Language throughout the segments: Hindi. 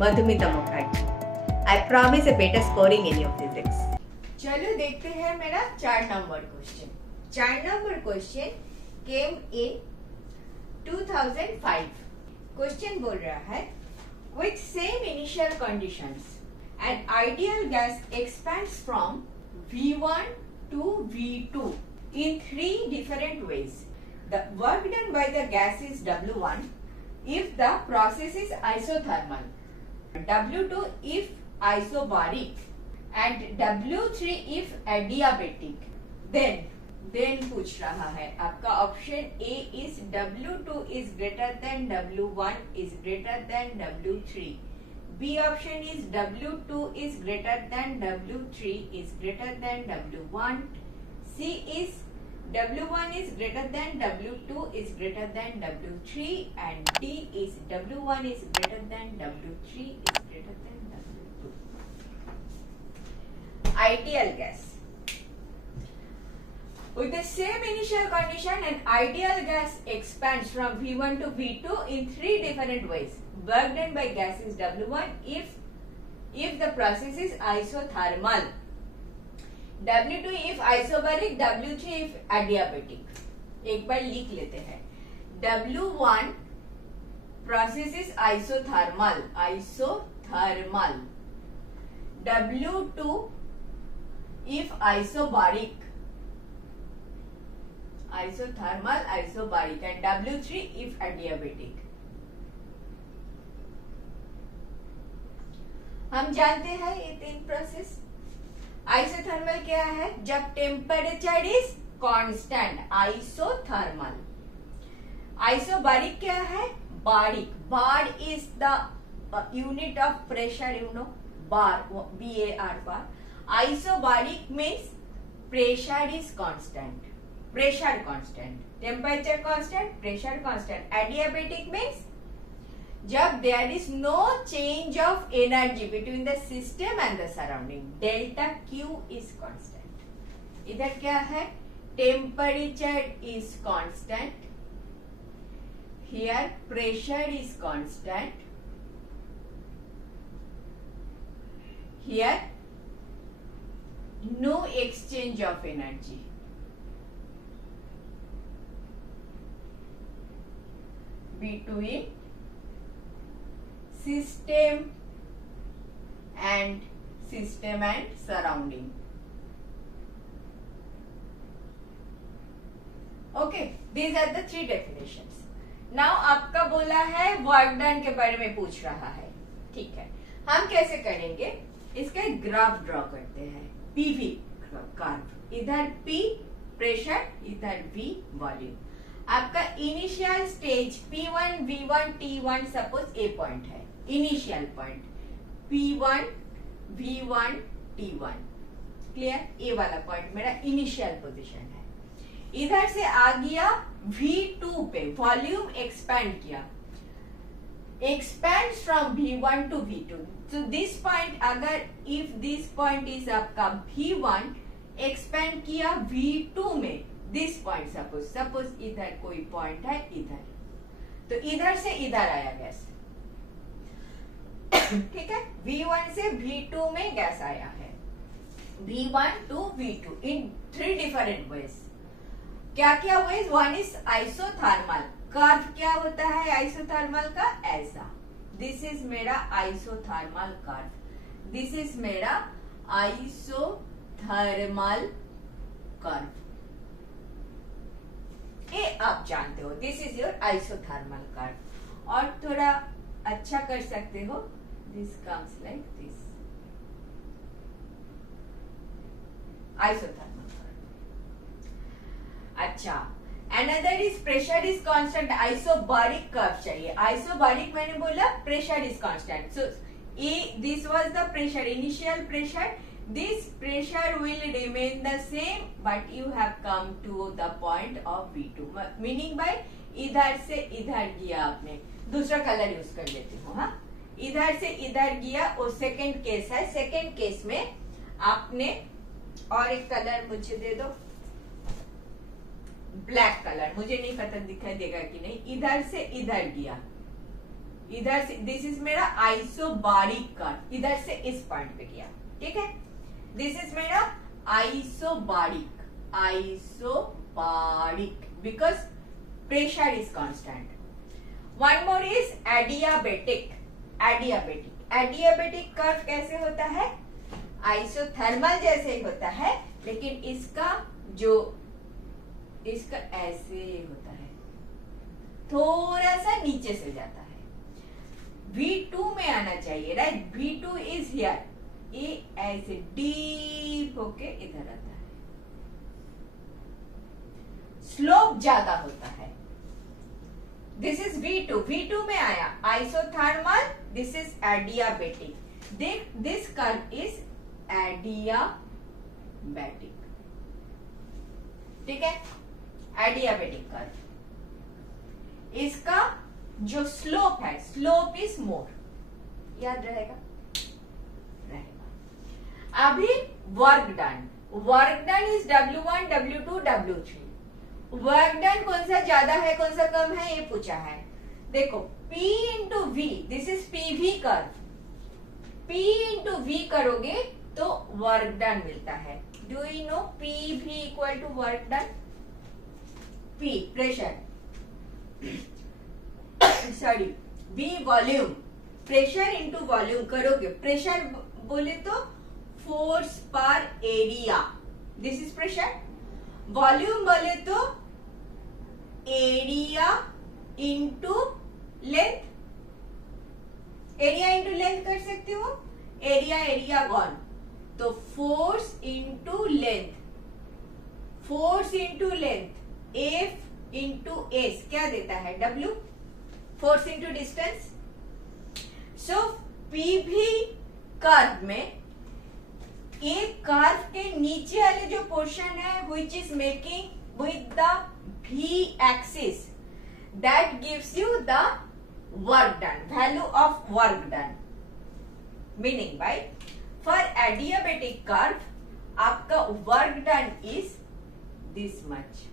Madhumita Mukherjee. I promise a better scoring in your physics. चलो देखते हैं मेरा 4 number question. 4 number question came in 2005. Question बोल रहा है with same initial conditions an ideal gas expands from V1 to V2 in 3 different ways. The work done by the gas is W1 if the process is isothermal, W2 if isobaric, and W3 if adiabatic. Then पूछ रहा है आपका option A is W2 is greater than W1 is greater than W3. B option is W2 is greater than W3 is greater than W1. C is W1 is greater than W2 is greater than W3, and D is W1 is greater than W3 is greater than W2. Ideal gas. With the same initial condition, an ideal gas expands from V1 to V2 in 3 different ways. Work done by gas is W1 if the process is isothermal, W2 if isobaric, W3 if adiabatic. एक बार लिख लेते हैं. W1 process is isothermal. W2 if isobaric, and W3 if adiabatic. हम जानते हैं ये 3 प्रोसेस. आइसोथर्मल क्या है? जब temperature is constant, isothermal. Isobaric क्या है? Baric. Bar is the unit of pressure, you know, bar, BAR bar. Isobaric means pressure is constant, pressure constant, temperature constant, pressure constant. Adiabatic means जब there is no change of energy between the system and the surrounding, delta Q is constant. इधर क्या है? Temperature is constant. Here pressure is constant. Here no exchange of energy. Between system and surrounding. Okay, these are the 3 definitions. Now आपका बोला है वर्क डन के बारे में पूछ रहा है. ठीक है, हम कैसे करेंगे? इसका एक ग्राफ ड्रॉ करते हैं. PV curve. इधर P प्रेशर, इधर V वॉल्यूम. आपका initial stage P1 V1 T1 suppose A point है. Initial point P1 V1 T1. Clear? A वाला पॉइंट मेरा इनिशियल पोजीशन है. इधर से आ गया V2 पे, वॉल्यूम एक्सपैंड किया. Expand from V1 to V2. So this point, अगर इफ दिस पॉइंट इज आपका V1, एक्सपैंड किया V2 में. दिस पॉइंट सपोज इधर कोई पॉइंट है, इधर, तो इधर से इधर आया गैस. ठीक है, V1 से V2 में गैस आया है. V1 to V2 in 3 different ways. क्या क्या ways? One is isothermal. Curve क्या होता है आइसोथर्मल का? ऐसा. दिस इज मेरा आइसोथर्मल कर्व. दिस इज मेरा आइसोथर्मल कर्व. ये आप जानते हो. This is your isothermal curve. और थोड़ा अच्छा कर सकते हो. This comes like this. Isothermal curve. अच्छा, another is pressure is constant. Isobaric curve चाहिए. Isobaric मैंने बोला pressure is constant. So this was the pressure, initial pressure. This pressure will remain the same, but you have come to the point of V2. Meaning by इधर से इधर गया आपने. दूसरा कलर यूज कर लेती हूँ. हाँ, इधर से इधर गया, वो सेकेंड केस है. सेकेंड केस में आपने, और एक कलर मुझे दे दो, ब्लैक कलर. मुझे नहीं पता दिखाई देगा कि नहीं. इधर से इधर गया, इधर से, दिस इज मेरा आइसोबारिक कर्व, इधर से इस पॉइंट पे गया, ठीक है। दिस इज मेरा isobaric because pressure is constant. One more is adiabatic. Adiabatic curve कैसे होता है? आइसोथर्मल जैसे ही होता है, लेकिन इसका ऐसे होता है, थोड़ा सा नीचे से जाता है। V2 में आना चाहिए, राइट? V2 इज हियर, ये ऐसे डीप होके इधर आता है, स्लोप ज्यादा होता है। दिस इज V2 में आया isothermal, this is adiabatic. This curve is adiabatic, ठीक है, एडियाबेटिक कर्व। इसका जो स्लोप है, स्लोप इज मोर, याद रहेगा? अभी work done is W1, W2, W3। Work done कौन सा ज्यादा है, कौन सा कम है, ये पूछा है। देखो P into V, this is PV curve. P into V करोगे तो वर्क डन मिलता है। Do you know PV equal to work done? P pressure, sorry V volume. Pressure into volume करोगे, प्रेशर बोले तो फोर्स पर area, this is pressure. Volume बोले तो area into length, area into length कर सकते हो, एरिया वन। तो force into length, F into S क्या देता है? W, force into distance. So PV curve में एक कर्व के नीचे वाले जो पोर्शन है which is making with the V axis, that gives you the work done, value of work done. Meaning by for adiabatic curve आपका work done is this much.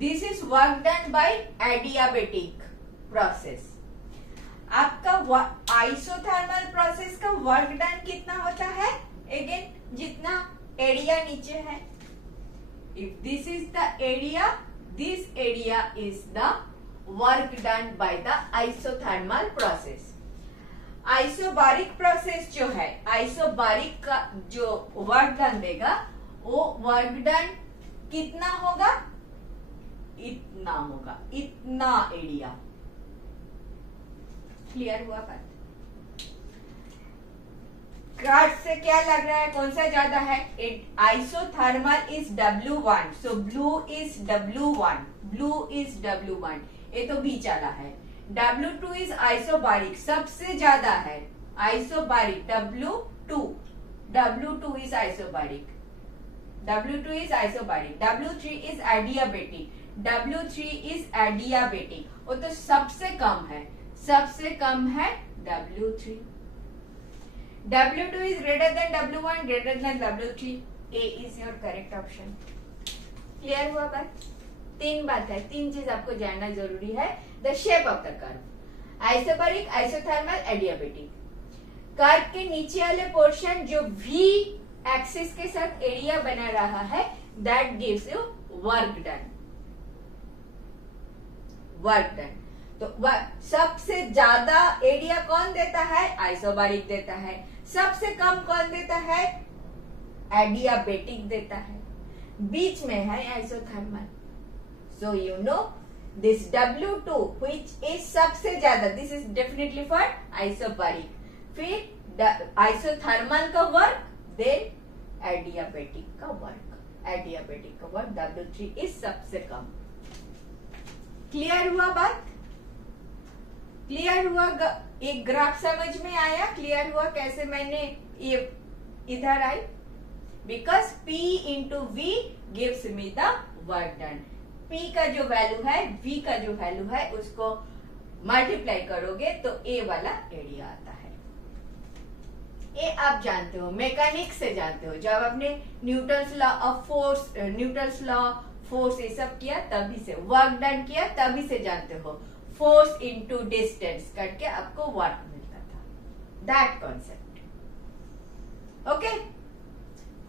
This is work done by adiabatic process. आपका आइसोथर्मल प्रोसेस का वर्क डन कितना होता है? अगेन जितना एरिया नीचे है, if this is the area, this area is the work done by the isothermal process. Isobaric process जो है, आइसोबारिक का जो वर्क डन देगा, वो वर्क डन कितना होगा? इतना होगा, इतना एरिया। क्लियर हुआ बात? कार्ड से क्या लग रहा है, कौन सा ज्यादा है? Isothermal is W1, so blue is W1, ये तो भी चला है। W2 इज आइसोबारिक, सबसे ज्यादा है isobaric, W2 is isobaric, W3 is adiabatic, वो तो सबसे कम है W3। W2 is greater than W1, greater than W3. A is your correct option. Clear हुआ बात? तीन बात है, तीन चीज आपको जानना जरूरी है। The shape of the curve, isobaric, isothermal, adiabatic. Curve के नीचे वाले पोर्शन जो V एक्सिस के साथ एरिया बना रहा है, that gives you work done. तो सबसे ज्यादा एरिया कौन देता है? आइसोबारिक देता है। सबसे कम कौन देता है? एडियाबेटिक देता है। बीच में है isothermal. So you know this W2 which is सबसे ज्यादा, this is definitely for isobaric. फिर आइसोथर्मल का वर्क, देन एडियाबेटिक का वर्क। W3 इज सबसे कम। क्लियर हुआ बात? क्लियर हुआ? एक ग्राफ समझ में आया? क्लियर हुआ कैसे मैंने ये इधर आई? Because P into V gives me the work done. P का जो वैल्यू है, V का जो वैल्यू है, उसको मल्टीप्लाई करोगे तो A वाला एरिया आता है। ये आप जानते हो, मैकेनिक्स से जानते हो। जब आपने न्यूटन्स लॉ ऑफ फोर्स ये सब किया तभी से, वर्क डन किया तभी से जानते हो, फोर्स इनटू डिस्टेंस करके आपको वाट मिलता था, दैट कॉन्सेप्ट। ओके,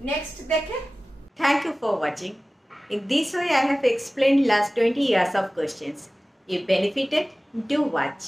नेक्स्ट देखें। Thank you for watching. In this way I have explained last 20 years of questions. If benefited, do watch.